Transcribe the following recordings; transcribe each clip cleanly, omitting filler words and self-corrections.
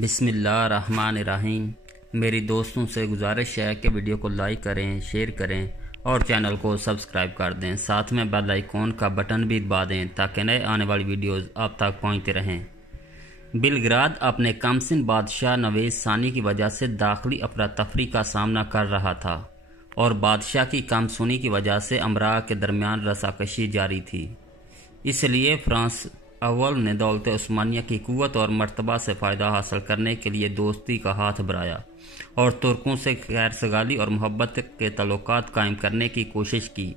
بسم اللہ الرحمن الرحیم۔ میری دوستوں سے گزارش ہے کہ ویڈیو کو لائک کریں، شیئر کریں اور چینل کو سبسکرائب کر دیں، ساتھ میں بیل آئیکن کا بٹن بھی دبا دیں تاکہ نئے آنے والی ویڈیوز آپ تک پہنچتے رہیں۔ بلگراد اپنے کمسن بادشاہ نوید ثانی کی وجہ سے داخلی افراتفری کا سامنا کر رہا تھا اور بادشاہ کی کم سنی کی وجہ سے امراء کے درمیان رساکشی جاری تھی۔ اس لیے فرانس اول نے دولت عثمانیہ کی قوت اور مرتبہ سے فائدہ حاصل کرنے کے لیے دوستی کا ہاتھ بڑھایا اور ترکوں سے خیر سگالی اور محبت کے تعلقات قائم کرنے کی کوشش کی،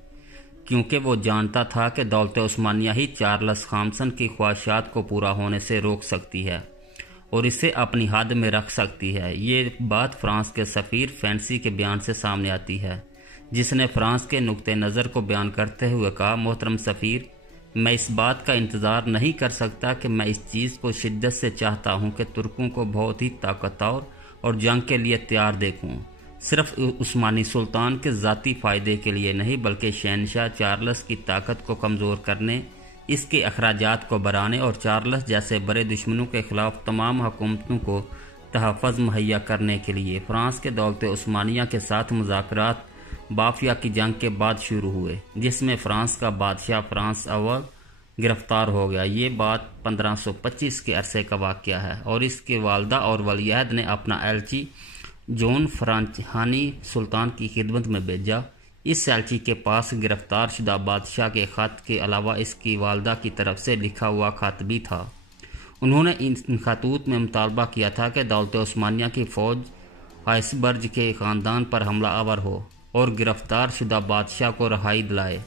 کیونکہ وہ جانتا تھا کہ دولت عثمانیہ ہی چارلس خامسن کی خواہشات کو پورا ہونے سے روک سکتی ہے اور اسے اپنی حد میں رکھ سکتی ہے۔ یہ بات فرانس کے سفیر فینسی کے بیان سے سامنے آتی ہے، جس نے فرانس کے نقطہ نظر کو بیان کرتے ہوئے کہا، محترم سفیر، میں اس بات کا انتظار نہیں کر سکتا کہ میں اس چیز کو شدت سے چاہتا ہوں کہ ترکوں کو بہت ہی طاقتور اور جنگ کے لیے تیار دیکھوں، صرف عثمانی سلطان کے ذاتی فائدے کے لیے نہیں بلکہ شہنشاہ چارلس کی طاقت کو کمزور کرنے، اس کے اخراجات کو بڑھانے اور چارلس جیسے بڑے دشمنوں کے خلاف تمام حکومتوں کو تحفظ مہیا کرنے کے لیے۔ فرانس کے دولت عثمانیہ کے ساتھ مذاکرات بافیا کی جنگ کے بعد شروع ہوئے، جس میں فرانس کا بادشاہ فرانس اول گرفتار ہو گیا۔ یہ بات 1525 کے عرصے کا واقعہ ہے اور اس کے والدہ اور ولی عہد نے اپنا ایلچی جون فرانچانی سلطان کی خدمت میں بھیجا۔ اس ایلچی کے پاس گرفتار شدہ بادشاہ کے خط کے علاوہ اس کی والدہ کی طرف سے لکھا ہوا خط بھی تھا۔ انہوں نے ان خطوط میں مطالبہ کیا تھا کہ دولت عثمانیہ کی فوج ہائسبرج کے خاندان پر حملہ آور ہو اور گرفتار شدہ بادشاہ کو رہائی دلائے۔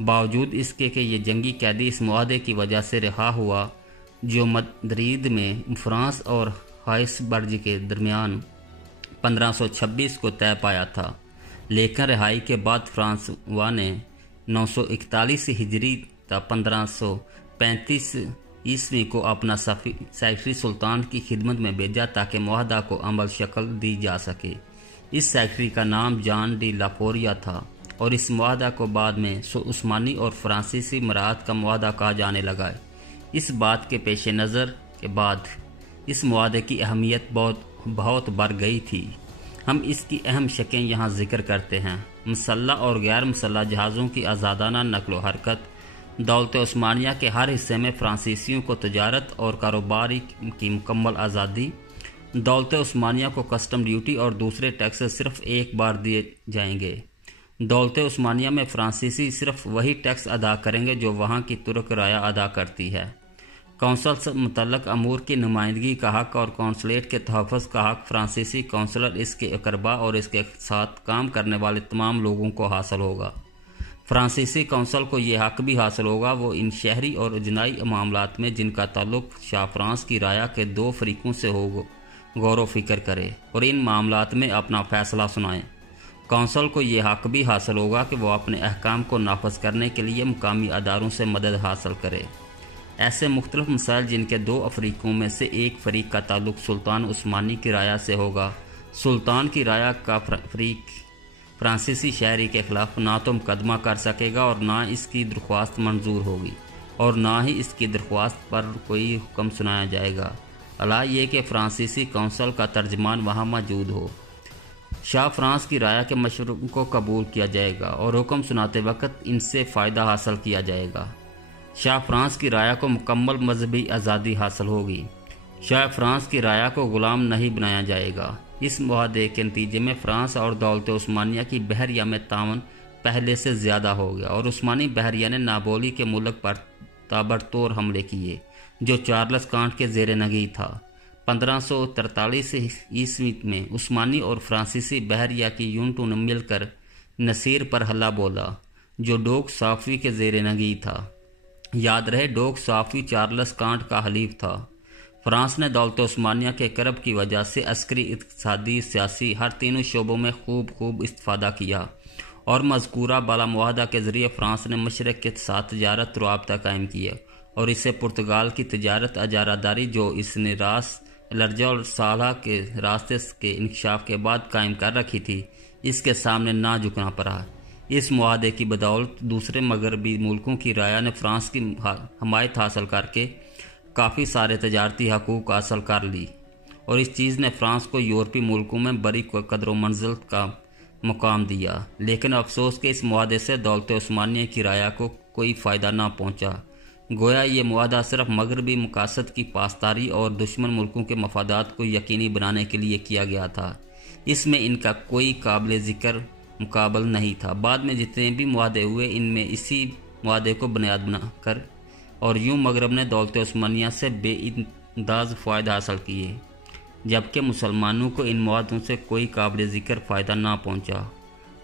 باوجود اس کے کہ یہ جنگی قیدی اس معاہدے کی وجہ سے رہا ہوا جو مدرید میں فرانس اور ہائسبرج کے درمیان 1526 کو طے پایا تھا، لیکن رہائی کے بعد فرانسوا نے 941 ہجری تا 1535 عیسوی کو اپنا سیکرٹری سلطان کی خدمت میں بھیجا تاکہ معاہدہ کو عمل شکل دی جا سکے۔ اس سیکرٹری کا نام جان ڈی لاپوریا تھا اور اس معاہدہ کو بعد میں عثمانی اور فرانسیسی مراعات کا معاہدہ کہا جانے لگا۔ اس بات کے پیش نظر کے بعد اس معاہدے کی اہمیت بہت بڑھ گئی تھی۔ ہم اس کی اہم شقیں یہاں ذکر کرتے ہیں۔ مسلح اور غیر مسلح جہازوں کی آزادانہ نقل و حرکت، دولت عثمانیہ کے ہر حصے میں فرانسیسیوں کو تجارت اور کاروبار کی مکمل آزادی، دولت عثمانیہ کو کسٹم ڈیوٹی اور دوسرے ٹیکس صرف ایک بار دیے جائیں گے۔ دولت عثمانیہ میں فرانسیسی صرف وہی ٹیکس ادا کریں گے جو وہاں کی ترک رعایا ادا کرتی ہے۔ کونسل سے متعلق امور کی نمائندگی کا حق اور کونسلیٹ کے تحفظ کا حق فرانسیسی کونسلر، اس کے اقربا اور اس کے ساتھ کام کرنے والے تمام لوگوں کو حاصل ہوگا۔ فرانسیسی کونسل کو یہ حق بھی حاصل ہوگا وہ ان شہری اور اجتماعی معاملات میں جن کا تعلق شاہ فرانس کی رعایا کے دو فریقوں سے ہوگا غور و فکر کرے اور ان معاملات میں اپنا فیصلہ سنائیں۔ کونسل کو یہ حق بھی حاصل ہوگا کہ وہ اپنے احکام کو نافذ کرنے کے لیے مقامی اداروں سے مدد حاصل کرے۔ ایسے مختلف مسائل جن کے دو فریقوں میں سے ایک فریق کا تعلق سلطان عثمانی کی رعایا سے ہوگا، سلطان کی رعایا کا فریق فرانسیسی شہری کے خلاف نہ تو مقدمہ کر سکے گا اور نہ اس کی درخواست منظور ہوگی اور نہ ہی اس کی درخواست پر کوئی حکم سنایا جائے گا، الا یہ کہ فرانسیسی کونسل کا ترجمان وہاں موجود ہو۔ شاہ فرانس کی رعایا کے مشوروں کو قبول کیا جائے گا اور حکم سناتے وقت ان سے فائدہ حاصل کیا جائے گا۔ شاہ فرانس کی رعایا کو مکمل مذہبی آزادی حاصل ہوگی۔ شاہ فرانس کی رعایا کو غلام نہیں بنایا جائے گا۔ اس معاہدے کے نتیجے میں فرانس اور دولت عثمانیہ کی بحریہ میں تعاون پہلے سے زیادہ ہو گیا اور عثمانی بحریہ نے نابولی کے ملک پر تابڑتوڑ حملے کیے جو چارلس کانٹ کے زیر نگی تھا۔ 1543 عیسوی میں عثمانی اور فرانسیسی بحریہ کی یونٹوں نے مل کر نصیر پر حملہ بولا جو ڈوک صافوی کے زیر نگی تھا۔ یاد رہے ڈوک صافوی چارلس کانٹ کا حلیف تھا۔ فرانس نے دولت عثمانیہ کے کرب کی وجہ سے عسکری، اقتصادی، سیاسی ہر تینوں شعبوں میں خوب استفادہ کیا اور مذکورہ بالا معاہدہ کے ذریعے فرانس نے مشرق کے ساتھ تجارت رابطہ قائم کیا اور اسے پرتگال کی تجارت اجارہ داری جو اس نے راس الرجہ اور صالح کے راستے کے انکشاف کے بعد قائم کر رکھی تھی، اس کے سامنے نہ جھکنا پڑا۔ اس معاہدے کی بدولت دوسرے مغربی ملکوں کی رعایا نے فرانس کی حمایت حاصل کر کے کافی سارے تجارتی حقوق حاصل کر لی اور اس چیز نے فرانس کو یورپی ملکوں میں بڑی قدر و منزلت کا مقام دیا، لیکن افسوس کہ اس معاہدے سے دولت عثمانیہ کی رعایا کو کوئی فائدہ نہ پہنچا۔ گویا یہ معاہدہ صرف مغربی مقاصد کی پاسداری اور دشمن ملکوں کے مفادات کو یقینی بنانے کے لیے کیا گیا تھا۔ اس میں ان کا کوئی قابل ذکر مقابل نہیں تھا۔ بعد میں جتنے بھی معاہدے ہوئے ان میں اسی معاہدے کو بنیاد بنا کر اور یوں مغرب نے دولت عثمانیہ سے بے انداز فائدہ حاصل کیے، جبکہ مسلمانوں کو ان معاہدوں سے کوئی قابل ذکر فائدہ نہ پہنچا۔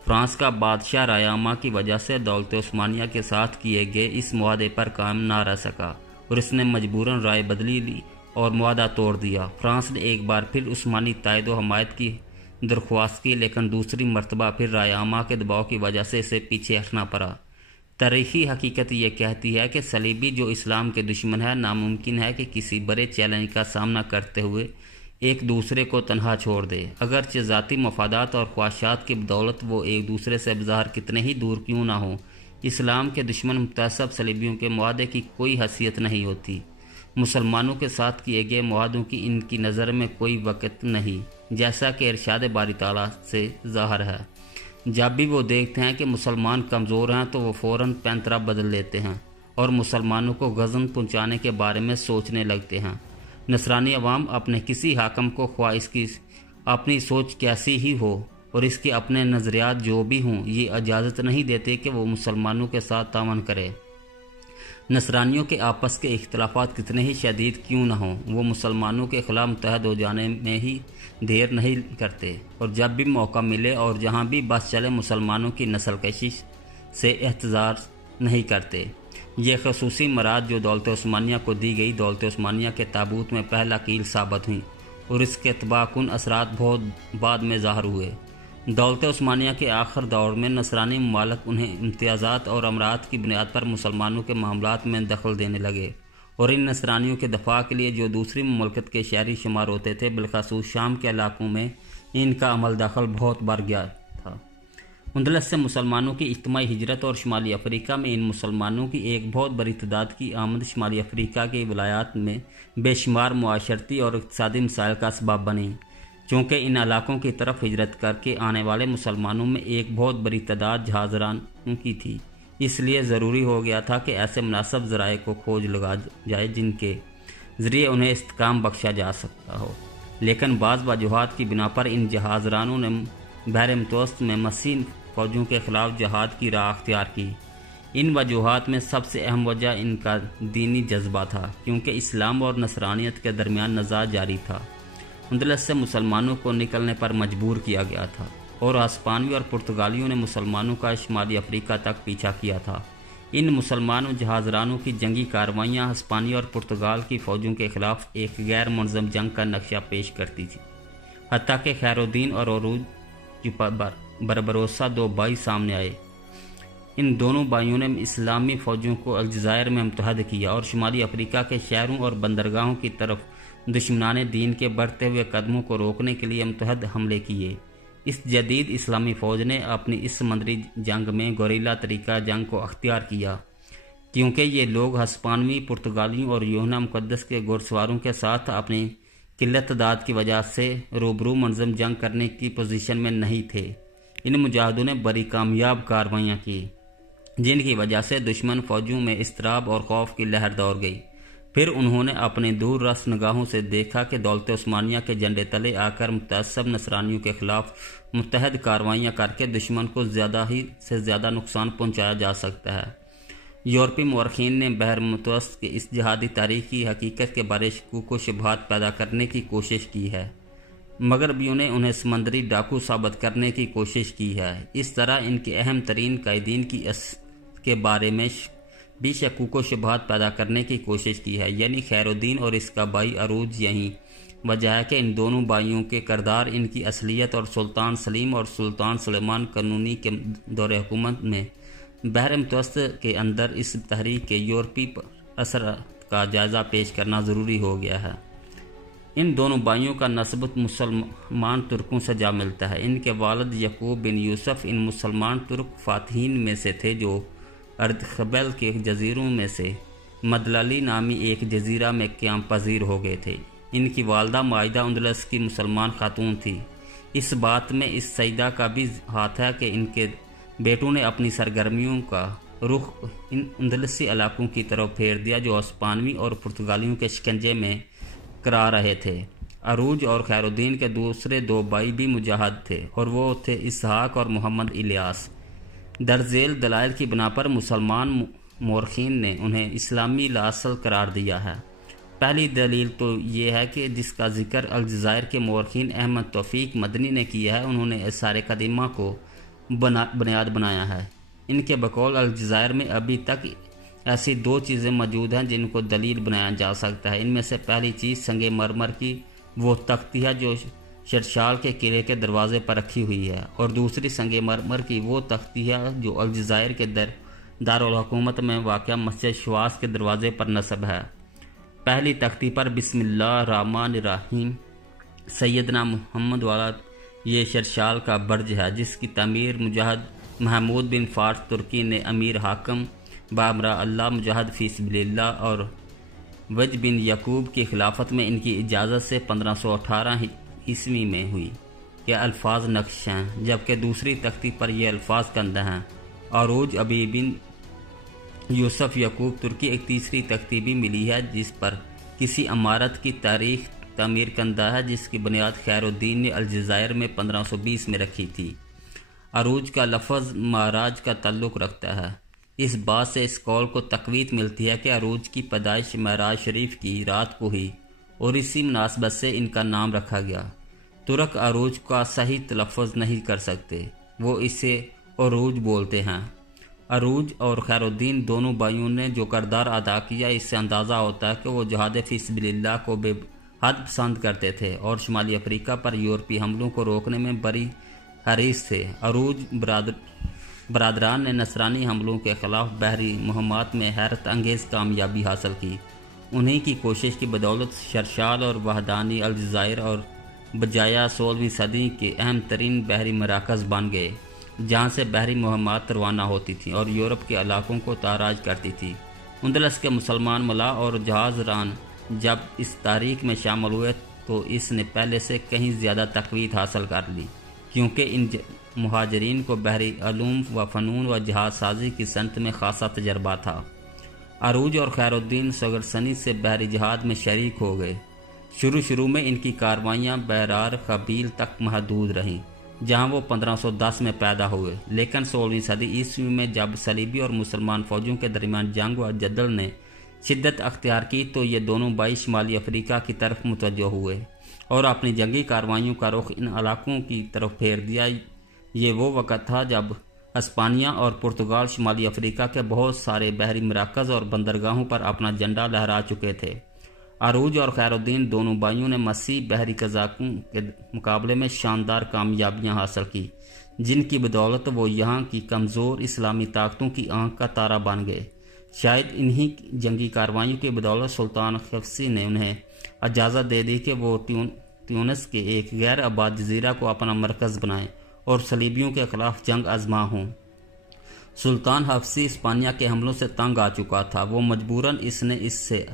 فرانس کا بادشاہ رایامہ کی وجہ سے دولت عثمانیہ کے ساتھ کیے گئے اس معاہدے پر قائم نہ رہ سکا اور اس نے مجبوراً رائے بدلی لی اور معاہدہ توڑ دیا۔ فرانس نے ایک بار پھر عثمانی تائید و حمایت کی درخواست کی، لیکن دوسری مرتبہ پھر رایامہ کے دباؤ کی وجہ سے اسے پیچھے ہٹنا پڑا۔ تاریخی حقیقت یہ کہتی ہے کہ صلیبی جو اسلام کے دشمن ہے، ناممکن ہے کہ کسی بڑے چیلنج کا سامنا کرتے ہوئے ایک دوسرے کو تنہا چھوڑ دے، اگرچہ ذاتی مفادات اور خواہشات کی بدولت وہ ایک دوسرے سے بظاہر کتنے ہی دور کیوں نہ ہوں۔ اسلام کے دشمن متعصب صلیبیوں کے معاہدے کی کوئی حیثیت نہیں ہوتی۔ مسلمانوں کے ساتھ کیے گئے معاہدوں کی ان کی نظر میں کوئی وقت نہیں، جیسا کہ ارشاد باری تعالیٰ سے ظاہر ہے۔ جب بھی وہ دیکھتے ہیں کہ مسلمان کمزور ہیں تو وہ فوراً پینترا بدل لیتے ہیں اور مسلمانوں کو غزن پہنچانے کے بارے میں سوچنے لگتے ہیں۔ نصرانی عوام اپنے کسی حاکم کو خواہ اس کی اپنی سوچ کیسی ہی ہو اور اس کے اپنے نظریات جو بھی ہوں، یہ اجازت نہیں دیتے کہ وہ مسلمانوں کے ساتھ تعاون کرے۔ نصرانیوں کے آپس کے اختلافات کتنے ہی شدید کیوں نہ ہوں، وہ مسلمانوں کے خلاف متحد ہو جانے میں ہی دیر نہیں کرتے، اور جب بھی موقع ملے اور جہاں بھی بس چلے مسلمانوں کی نسل کشی سے احتجاج نہیں کرتے۔ یہ خصوصی مراد جو دولت عثمانیہ کو دی گئی، دولت عثمانیہ کے تابوت میں پہلا کیل ثابت ہوئیں اور اس کے تباہ کن اثرات بہت بعد میں ظاہر ہوئے۔ دولت عثمانیہ کے آخر دور میں نصرانی ممالک انہیں امتیازات اور امراض کی بنیاد پر مسلمانوں کے معاملات میں دخل دینے لگے، اور ان نصرانیوں کے دفاع کے لیے جو دوسری مملکت کے شہری شمار ہوتے تھے، بالخصوص شام کے علاقوں میں ان کا عمل دخل بہت بڑھ گیا تھا۔ اندلس سے مسلمانوں کی اجتماعی ہجرت اور شمالی افریقہ میں ان مسلمانوں کی ایک بہت بڑی تعداد کی آمد شمالی افریقہ کے ولایات میں بے شمار معاشرتی اور اقتصادی مسائل کا سبب بنی، چونکہ ان علاقوں کی طرف ہجرت کر کے آنے والے مسلمانوں میں ایک بہت بڑی تعداد جہازرانوں کی تھی۔ اس لیے ضروری ہو گیا تھا کہ ایسے مناسب ذرائع کو کھوج لگا جائے جن کے ذریعے انہیں استحکام بخشا جا سکتا ہو، لیکن بعض وجوہات کی بنا پر ان جہازرانوں نے بحر متوسط میں مسیح فوجوں کے خلاف جہاد کی راہ اختیار کی۔ ان وجوہات میں سب سے اہم وجہ ان کا دینی جذبہ تھا، کیونکہ اسلام اور نصرانیت کے درمیان نزاع جاری تھا۔ اندلس سے مسلمانوں کو نکلنے پر مجبور کیا گیا تھا، اور ہسپانوی اور پرتگالیوں نے مسلمانوں کا شمالی افریقہ تک پیچھا کیا تھا۔ ان مسلمان جہازرانوں کی جنگی کارروائیاں ہسپانیہ اور پرتگال کی فوجوں کے خلاف ایک غیر منظم جنگ کا نقشہ پیش کرتی تھی، حتیٰ کہ خیر الدین اور عروج بربروسا دو بھائی سامنے آئے۔ ان دونوں بھائیوں نے اسلامی فوجوں کو الجزائر میں متحد کیا اور شمالی افریقہ کے شہروں اور بندرگاہوں کی طرف دشمنان دین کے بڑھتے ہوئے قدموں کو روکنے کے لیے متحد حملے کیے۔ اس جدید اسلامی فوج نے اپنی اس سمندری جنگ میں گوریلا طریقہ جنگ کو اختیار کیا، کیونکہ یہ لوگ ہسپانوی، پرتگالیوں اور یوحنا مقدس کے گھوڑ سواروں کے ساتھ اپنی قلت تعداد کی وجہ سے روبرو منظم جنگ کرنے کی پوزیشن میں نہیں تھے۔ ان مجاہدوں نے بڑی کامیاب کارروائیاں کی، جن کی وجہ سے دشمن فوجوں میں اضطراب اور خوف کی لہر دوڑ گئی۔ پھر انہوں نے اپنی دور رس نگاہوں سے دیکھا کہ دولت عثمانیہ کے جھنڈے تلے آ کر متعصب نصرانیوں کے خلاف متحد کارروائیاں کر کے دشمن کو زیادہ ہی سے زیادہ نقصان پہنچایا جا سکتا ہے۔ یورپی مورخین نے بحر متوسط کے اس جہادی تاریخ کی حقیقت کے بارے شکوک و شبہات پیدا کرنے کی کوشش کی ہے۔ مغربیوں نے انہیں سمندری ڈاکو ثابت کرنے کی کوشش کی ہے۔ اس طرح ان کے اہم ترین قائدین کی کے بارے میں بھی شکوک و شبہات پیدا کرنے کی کوشش کی ہے، یعنی خیر الدین اور اس کا بھائی عروج۔ یہی وجہ ہے کہ ان دونوں بھائیوں کے کردار، ان کی اصلیت اور سلطان سلیم اور سلطان سلیمان قانونی کے دور حکومت میں بحر متوسط کے اندر اس تحریک کے یورپی اثر کا جائزہ پیش کرنا ضروری ہو گیا ہے۔ ان دونوں بھائیوں کا نسبت مسلمان ترکوں سے جا ملتا ہے۔ ان کے والد یعقوب بن یوسف ان مسلمان ترک فاتحین میں سے تھے جو اردخبل کے جزیروں میں سے مدللی نامی ایک جزیرہ میں قیام پذیر ہو گئے تھے۔ ان کی والدہ معاہدہ اندلس کی مسلمان خاتون تھی۔ اس بات میں اس سیدہ کا بھی ہاتھ ہے کہ ان کے بیٹوں نے اپنی سرگرمیوں کا رخ ان اندلسی علاقوں کی طرف پھیر دیا جو ہسپانوی اور پرتگالیوں کے شکنجے میں کرا رہے تھے۔ عروج اور خیر الدین کے دوسرے 2 بھائی بھی مجاہد تھے اور وہ تھے اسحاق اور محمد الیاس۔ درذیل دلائل کی بنا پر مسلمان مورخین نے انہیں اسلامی لاصل قرار دیا ہے۔ پہلی دلیل تو یہ ہے کہ جس کا ذکر الجزائر کے مورخین احمد توفیق مدنی نے کیا ہے، انہوں نے آثار قدیمہ کو بنیاد بنایا ہے۔ ان کے بقول الجزائر میں ابھی تک ایسی 2 چیزیں موجود ہیں جن کو دلیل بنایا جا سکتا ہے۔ ان میں سے پہلی چیز سنگ مرمر کی وہ تختی ہے جو شرشال کے قلعے کے دروازے پر رکھی ہوئی ہے، اور دوسری سنگ مرمر کی وہ تختی ہے جو الجزائر کے دارالحکومت میں واقع مسجد شواس کے دروازے پر نصب ہے۔ پہلی تختی پر بسم اللہ الرحمن الرحیم سیدنا محمد والا یہ شرشال کا برج ہے، جس کی تعمیر مجاہد محمود بن فارس ترکی نے امیر حاکم بامرا اللہ مجاہد فی سبیل اللہ اور وج بن یعقوب کی خلافت میں ان کی اجازت سے 1518 عیسوی میں ہوئی۔ یہ الفاظ نقش ہیں، جبکہ دوسری تختی پر یہ الفاظ کندہ ہیں۔ عروج ابی بن یوسف یعقوب ترکی ایک تیسری تختی بھی ملی ہے جس پر کسی عمارت کی تاریخ تعمیر کندہ ہے، جس کی بنیاد خیر الدین نے الجزائر میں 1520 میں رکھی تھی۔ عروج کا لفظ معراج کا تعلق رکھتا ہے۔ اس بات سے اس قول کو تقویت ملتی ہے کہ عروج کی پیدائش معراج شریف کی رات کو ہوئی اور اسی مناسبت سے ان کا نام رکھا گیا۔ ترک عروج کا صحیح تلفظ نہیں کر سکتے، وہ اسے عروج بولتے ہیں۔ عروج اور خیر الدین دونوں بھائیوں نے جو کردار ادا کیا، اس سے اندازہ ہوتا ہے کہ وہ جہاد فی سبیل اللہ کو بے حد پسند کرتے تھے اور شمالی افریقہ پر یورپی حملوں کو روکنے میں بڑی حریص تھے۔ عروج برادران نے نصرانی حملوں کے خلاف بحری مہمات میں حیرت انگیز کامیابی حاصل کی۔ انہی کی کوشش کی بدولت شرشال اور وحدانی الجزائر اور بجایا 16ویں صدی کے اہم ترین بحری مراکز بن گئے، جہاں سے بحری مہمات روانہ ہوتی تھیں اور یورپ کے علاقوں کو تاراج کرتی تھی۔ اندلس کے مسلمان ملا اور جہاز ران جب اس تاریخ میں شامل ہوئے تو اس نے پہلے سے کہیں زیادہ تقویت حاصل کر لی، کیونکہ ان مہاجرین کو بحری علوم و فنون و جہاز سازی کی صنعت میں خاصا تجربہ تھا۔ عروج اور خیر الدین صغرسنی سے بحری جہاد میں شریک ہو گئے۔ شروع میں ان کی کاروائیاں بحرار قبیل تک محدود رہیں، جہاں وہ 1510 میں پیدا ہوئے، لیکن 16ویں صدی عیسوی میں جب صلیبی اور مسلمان فوجوں کے درمیان جنگ و جدل نے شدت اختیار کی تو یہ دونوں بھائی شمالی افریقہ کی طرف متوجہ ہوئے اور اپنی جنگی کاروائیوں کا رخ ان علاقوں کی طرف پھیر دیا۔ یہ وہ وقت تھا جب ہسپانیہ اور پرتگال شمالی افریقہ کے بہت سارے بحری مراکز اور بندرگاہوں پر اپنا جھنڈا لہرا چکے تھے۔ عروج اور خیر الدین دونوں بھائیوں نے مسیح بحری قزاقوں کے مقابلے میں شاندار کامیابیاں حاصل کی، جن کی بدولت وہ یہاں کی کمزور اسلامی طاقتوں کی آنکھ کا تارا بن گئے۔ شاید انہی جنگی کاروائیوں کی بدولت سلطان خفسی نے انہیں اجازت دے دی کہ وہ تیونس کے ایک غیر آباد جزیرہ کو اپنا مرکز بنائیں اور صلیبیوں کے خلاف جنگ آزما ہوں۔ سلطان حفصی اسپانیہ کے حملوں سے تنگ آ چکا تھا، وہ مجبوراً اس نے اس سے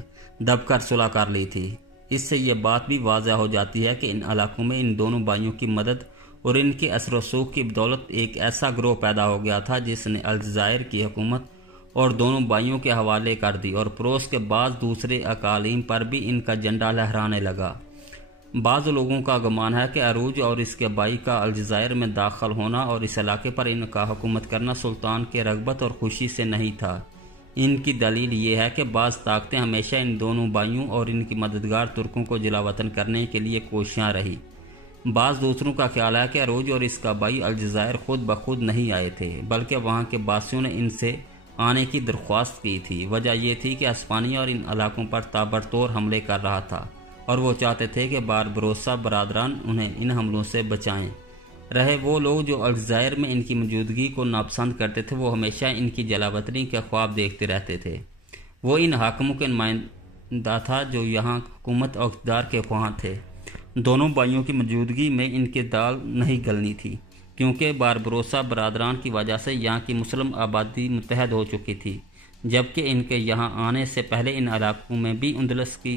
دب کر صلح کر لی تھی۔ اس سے یہ بات بھی واضح ہو جاتی ہے کہ ان علاقوں میں ان دونوں بھائیوں کی مدد اور ان کے اثر و رسوخ کی بدولت ایک ایسا گروہ پیدا ہو گیا تھا جس نے الجزائر کی حکومت اور دونوں بھائیوں کے حوالے کر دی اور پروس کے بعض دوسرے اقالیم پر بھی ان کا جھنڈا لہرانے لگا۔ بعض لوگوں کا گمان ہے کہ عروج اور اس کے بھائی کا الجزائر میں داخل ہونا اور اس علاقے پر ان کا حکومت کرنا سلطان کے رغبت اور خوشی سے نہیں تھا۔ ان کی دلیل یہ ہے کہ بعض طاقتیں ہمیشہ ان دونوں بھائیوں اور ان کی مددگار ترکوں کو جلا وطن کرنے کے لیے کوشاں رہی۔ بعض دوسروں کا خیال ہے کہ عروج اور اس کا بھائی الجزائر خود بخود نہیں آئے تھے، بلکہ وہاں کے باسیوں نے ان سے آنے کی درخواست کی تھی۔ وجہ یہ تھی کہ ہسپانیہ اور ان علاقوں پر تابڑتوڑ حملے کر رہا تھا اور وہ چاہتے تھے کہ باربروسا برادران انہیں ان حملوں سے بچائیں۔ رہے وہ لوگ جو الجزائر میں ان کی موجودگی کو ناپسند کرتے تھے، وہ ہمیشہ ان کی جلاوطنی کے خواب دیکھتے رہتے تھے۔ وہ ان حاکموں کے نمائندہ تھا جو یہاں حکومت اور اقتدار کے خواہاں تھے۔ دونوں بھائیوں کی موجودگی میں ان کی دال نہیں گلنی تھی، کیونکہ باربروسا برادران کی وجہ سے یہاں کی مسلم آبادی متحد ہو چکی تھی، جبکہ ان کے یہاں آنے سے پہلے ان علاقوں میں بھی اندلس کی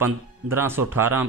1518